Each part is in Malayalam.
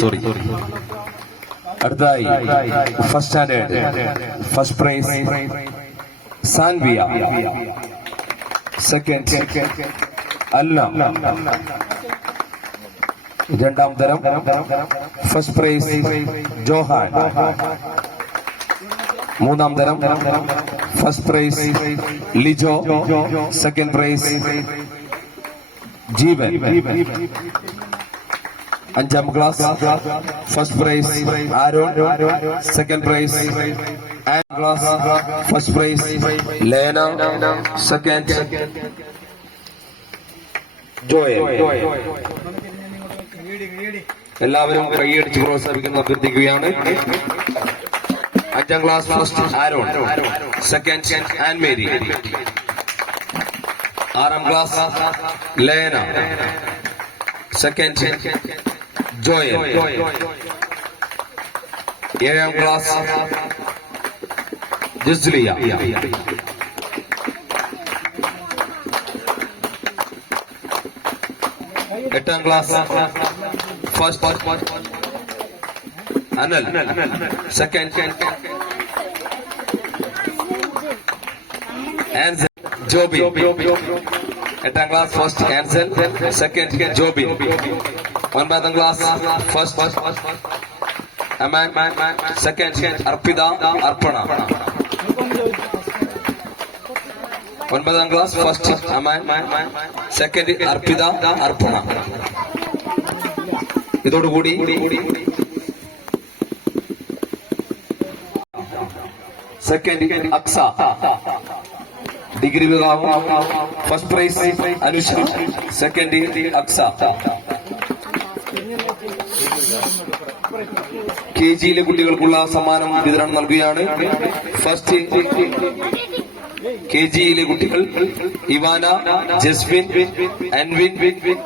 സോറി. അടുത്തതായി first standard first prize Sanvia. Second അല്ല. രണ്ടാം തരം ഫസ്റ്റ് പ്രൈസ് ജോഹാൻ. മൂന്നാം തരം first prize Lijo. Second prize Jeevan. അഞ്ചാം class first prize Aaron. Second prize class first prize Lena. Second Joel. എല്ലാവരും കൈയടിച്ച് പ്രോത്സാഹിപ്പിക്കുന്ന അഭ്യർത്ഥിക്കുകയാണ്. അഞ്ചാം class first Aaron. Second Ann Mary. ആറാം ക്ലാസ് ലേന. സെക്കൻഡ് ജോയൽ. ഏഴാം ക്ലാസ് ജസ്ലിയ. എട്ടാം class first Anal. Second Ansel Joby. എട്ടാം class first Ansel. Second Joby. ഒൻപതാം class first Aman. Second Arpita Arpana. ഒൻപതാം class first Aman. Second Arpita Arpana. ഇതോടുകൂടി സെക്കൻഡ് അക്സ ഡിഗ്രി വിഭാഗം first prize Anusha. Second Aksa. K ജിയിലെ കുട്ടികൾക്കുള്ള സമ്മാനം വിതരണം നൽകുകയാണ്. ഫസ്റ്റ് കെ ജിയിലെ കുട്ടികൾ ഇവാന, ജസ്വിൻ, അൻവിൻ,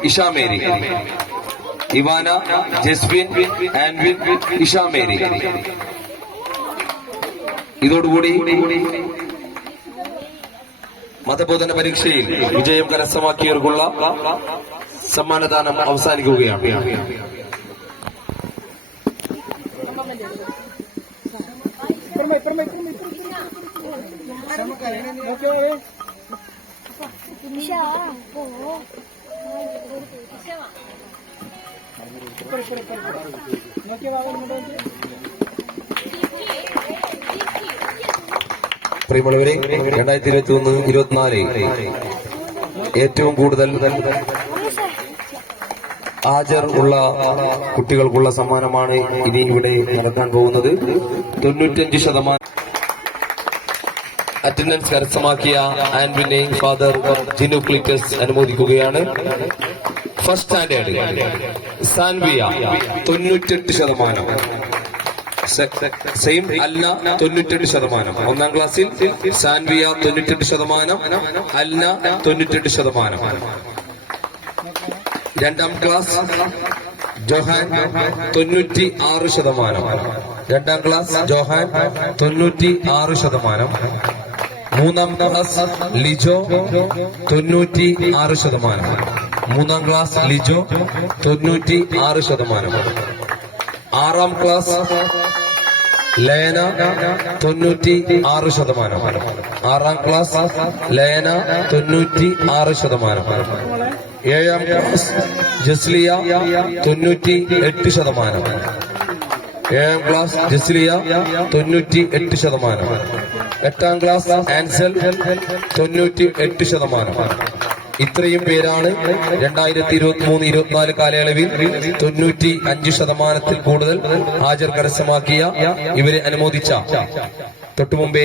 ഇഷാമേരി. ഇവാന, ജസ്വിൻ, ആൻവിൻ, ഇഷാമേരി. ഇതോടുകൂടി മതബോധന പരീക്ഷയിൽ വിജയം കരസ്ഥമാക്കിയവർക്കുള്ള സമ്മാനദാനം അവസാനിക്കുകയാണ്. പ്രിയമുള്ളവരെ, 2023-24 ഏറ്റവും കൂടുതൽ ഹാജർ ഉള്ള കുട്ടികൾക്കുള്ള സമ്മാനമാണ് ഇനി ഇവിടെ നടക്കാൻ പോകുന്നത്. 95% അറ്റൻഡൻസ് കരസ്ഥമാക്കിയ ആൻവിനെ ഫാദർ ജിനു ക്ലിറ്റസ് അനുമോദിക്കുകയാണ്. First standard Sanvia 98%. സെയിം അല്ല 98%. ഒന്നാം ക്ലാസ്സിൽ സാൻവിയ 98%, അല്ല 98%. രണ്ടാം ക്ലാസ് ജോഹാൻ 96%. രണ്ടാം ക്ലാസ് ജോഹാൻ 96%. മൂന്നാം ക്ലാസ് ലിജോ 96%. മൂന്നാം ക്ലാസ് ലിജോ 96%. ആറാം ക്ലാസ് ലയന 96%. ആറാം ക്ലാസ് ലയന 96%. ഏഴാം ക്ലാസ് ജസ്ലിയ 98%. ഏഴാം ക്ലാസ് ജസ്ലിയ 98%. എട്ടാം ക്ലാസ് ആൻസൽ 98%. ഇത്രയും പേരാണ് 2023-24 കാലയളവിൽ 95% കൂടുതൽ ഹാജർ കരസ്ഥമാക്കിയ ഇവരെ അനുമോദിച്ച തൊട്ടുമുമ്പേ